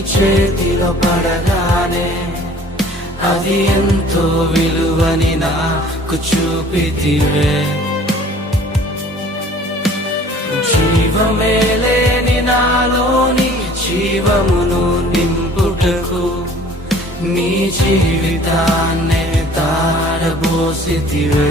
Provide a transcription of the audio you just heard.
చేతిలో పడగానే అది ఎంతో విలువని నాకు చూపితివే. జీవమే లేని నాలోని జీవమును నింపుటకు నీ జీవితాన్నే తారబోసితివే.